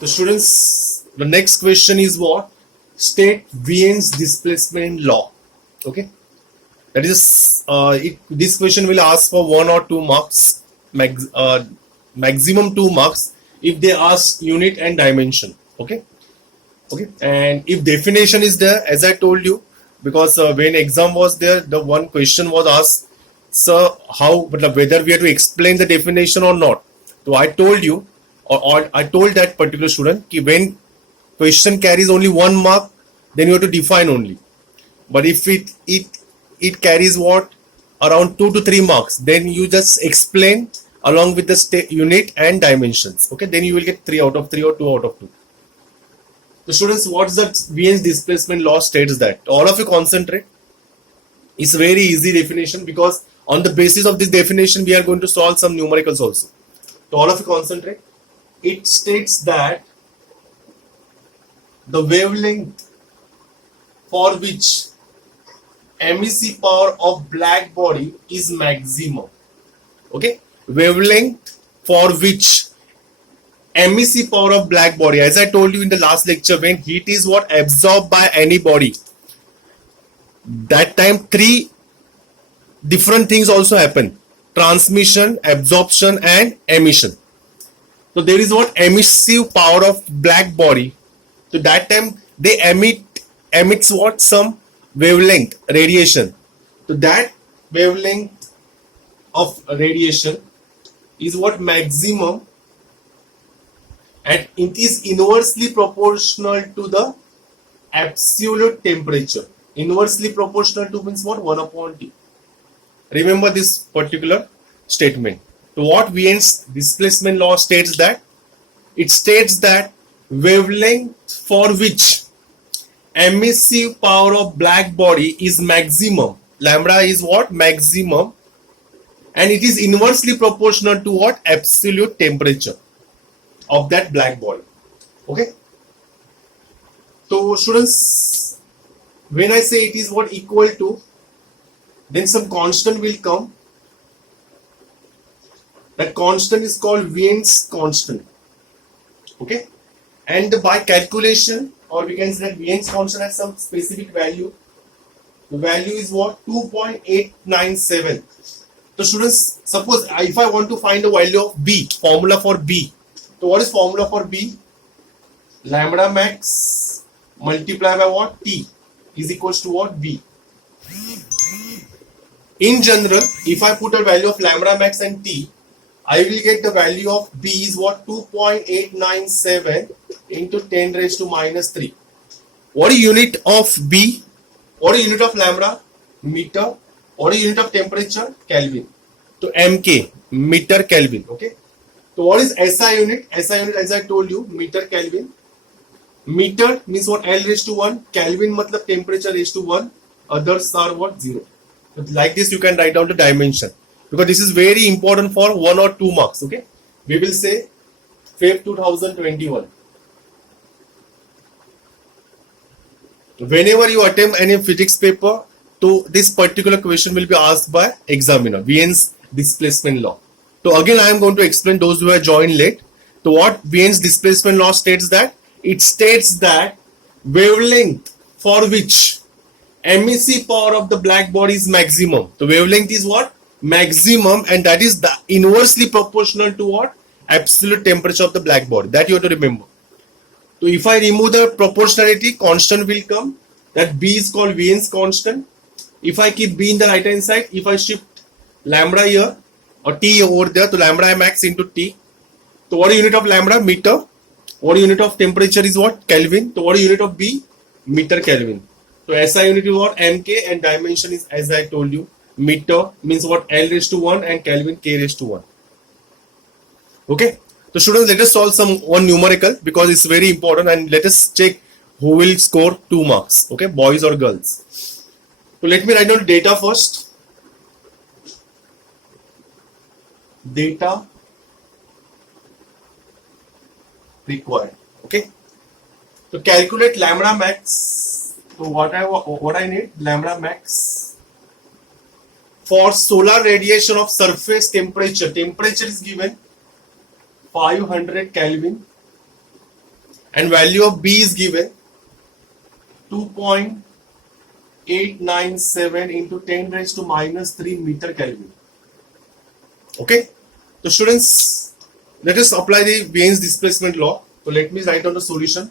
The students, the next question is what? State Wien's displacement law. Okay, that is, this question will ask for 1 or 2 marks, maximum 2 marks if they ask unit and dimension. Okay, okay, and if definition is there, as I told you, because when exam was there, the one question was asked, sir, how, whether we have to explain the definition or not. So I told you, or I told that particular student, ki when question carries only 1 mark, then you have to define only. But if it carries what, around 2 to 3 marks, then you just explain along with the unit and dimensions. Okay, then you will get 3 out of 3 or 2 out of 2. The students, what's the Wien's displacement law states that? All of you concentrate. It's a very easy definition, because on the basis of this definition we are going to solve some numericals also. So all of you concentrate. It states that the wavelength for which MEC power of black body is maximum. Okay, wavelength for which MEC power of black body, as I told you in the last lecture, when heat is what absorbed by any body, that time 3 different things also happen: transmission, absorption and emission. So there is what emissive power of black body. So that time they emits what, some wavelength radiation. So that wavelength of radiation is what maximum, and it is inversely proportional to the absolute temperature. Inversely proportional to means what? 1/T. Remember this particular statement. So what Wien's displacement law states that? It states that wavelength for which emissive power of black body is maximum. Lambda is what? Maximum. And it is inversely proportional to what? Absolute temperature of that black body. Okay. So students, when I say it is what equal to, then some constant will come. That constant is called Wien's constant. Okay, and by calculation, or we can say that Wien's constant has some specific value. The value is what? 2.897. So students, suppose if I want to find the value of B, formula for B. So what is formula for B? Lambda max multiplied by what? T is equals to what? B. In general, if I put a value of lambda max and T, I will get the value of B is what? 2.897 into 10 raised to minus 3. What is unit of B? What is unit of lambda? Meter. What is unit of temperature? Kelvin. So MK, meter Kelvin. Okay. So what is SI unit? SI unit, as I told you, meter Kelvin. Meter means what? L raised to 1. Kelvin matlab temperature raised to 1. Others are what? 0. So like this you can write down the dimension, because this is very important for 1 or 2 marks. Okay, we will say Feb 2021. Whenever you attempt any physics paper, so this particular question will be asked by examiner, Wien's displacement law. So again I am going to explain those who have joined late. So what Wien's displacement law states that? It states that wavelength for which MEC power of the black body is maximum. The wavelength is what? Maximum, and that is the inversely proportional to what? Absolute temperature of the black body. That you have to remember. So if I remove the proportionality, constant will come. That B is called Wien's constant. If I keep B in the right hand side, if I shift lambda here or T over there, to lambda max into T. So what is unit of lambda? Meter. What is unit of temperature is what? Kelvin. So what is unit of B? Meter Kelvin. So SI unit is what? MK, and dimension is, as I told you, meter means what? L raised to 1 and Kelvin K raised to 1. Okay. So students, let us solve some one numerical, because it's very important, and let us check who will score 2 marks. Okay, boys or girls. So let me write down data first. Data required. Okay. So calculate lambda max. So what I need? Lambda max for solar radiation of surface temperature. Temperature is given 500 Kelvin and value of B is given 2.897 into 10 raised to minus 3 meter Kelvin. Okay, so students, let us apply the Wien's displacement law. So let me write down the solution.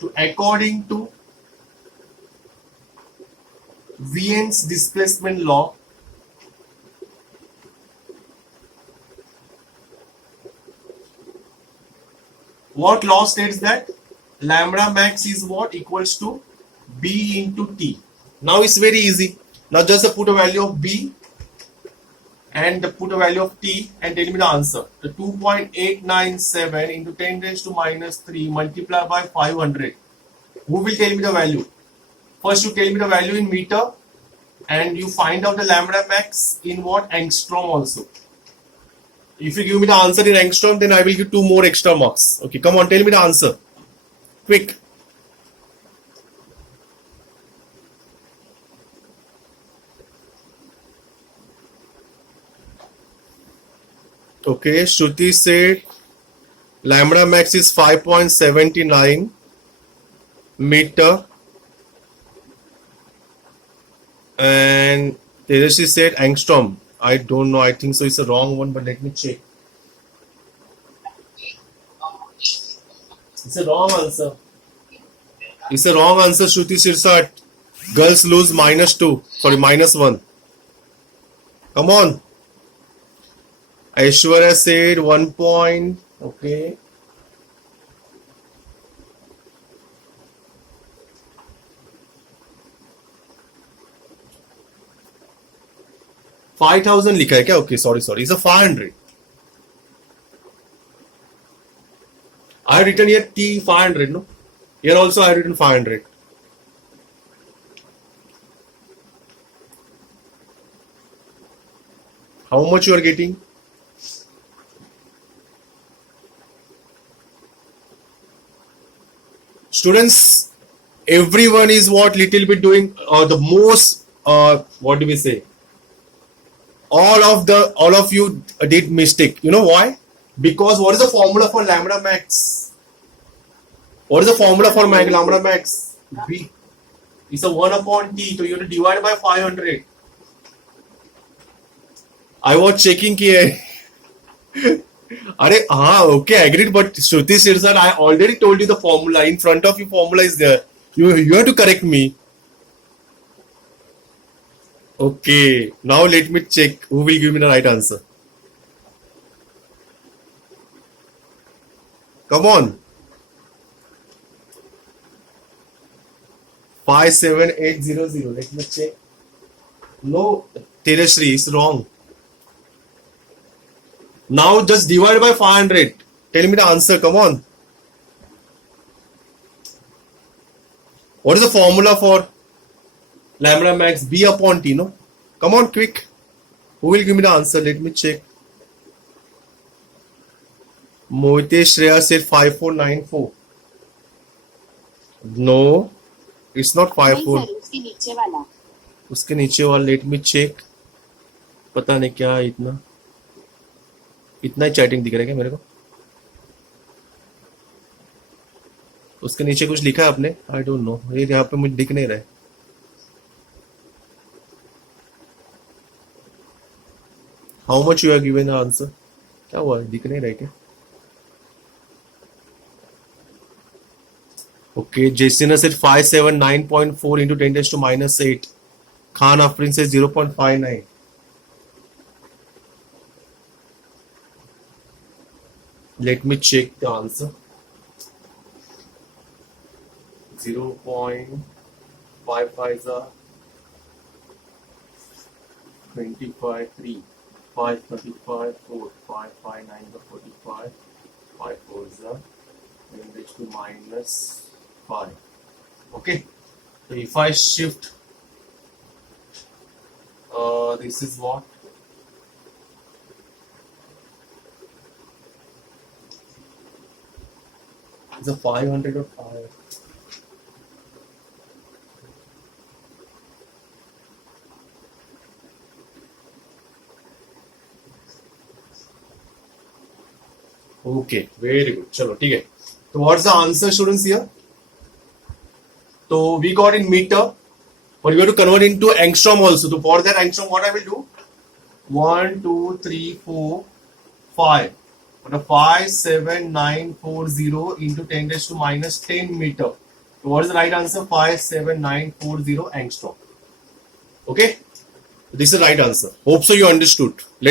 So according to Wien's displacement law, what law states that lambda max is what equals to B into T. Now it's very easy. Now just put a value of B and put a value of T and tell me the answer. The 2.897 into 10 raised to minus 3 multiplied by 500. Who will tell me the value? First you tell me the value in meter and you find out the lambda max in what? Angstrom also. If you give me the answer in angstrom, then I will give 2 more extra marks. Okay, come on, tell me the answer. Quick. Okay, Shruti said lambda max is 5.79 meter, and Tejashi said angstrom. I don't know, I think so it's a wrong one, but let me check. It's a wrong answer. It's a wrong answer, Shruti Sirsat. Girls lose -2. Sorry, -1. Come on. Aishwarya said 1 point. Okay. $5,000 लिखा है क्या? Okay, sorry. It's a 500. I have written here T 500, no? Here also I have written 500. How much you are getting? Students, everyone is what little bit doing the most, what do we say? All of you did mistake. You know why? Because what is the formula for lambda max? What is the formula for lambda max? B. It's a 1 upon T. So you have to divide by 500. I was checking here. Are okay, agreed. But Shruti Sirsat, I already told you the formula. In front of you, formula is there. You have to correct me. Okay, now let me check who will give me the right answer. Come on. 57800. Let me check. No, Tereshri is wrong. Now just divide by 500. Tell me the answer. Come on. What is the formula for lambda max? B upon T, no? Come on, quick. Who will give me the answer? Let me check. Mohite Shreya said 5494. No, it's not 54. उसके नीचे वाला. Let me check. पता नहीं क्या इतना ही chatting दिख रहा है क्या मेरे को? उसके नीचे कुछ लिखा है आपने? I don't know. ये यहाँ पे मुझे दिख नहीं रहा है. How much you are given the answer? क्या हुआ है? दिख नहीं रहा है क्या? Okay, Jessina said 579.4 into 10 raised to minus 8. Khan Afrin says 0.59. Let me check the answer. 0.55 is a 25, 3, 5, 35, 4, 5, 5, 9 is a 45, 5, 4 is a 10 raised to minus 5. Okay, so if I shift, this is what? It's a 500 or 5. Okay, very good. चलो ठीक है. So what's the answer, students here? So we got in meter, but we have to convert into angstrom also. So for that angstrom, what I will do? 1, 2, 3, 4, 5. What a 57940 into 10 raised to minus 10 meter. So what is the right answer? 57940 angstrom. Okay, this is the right answer. Hope so you understood. Let me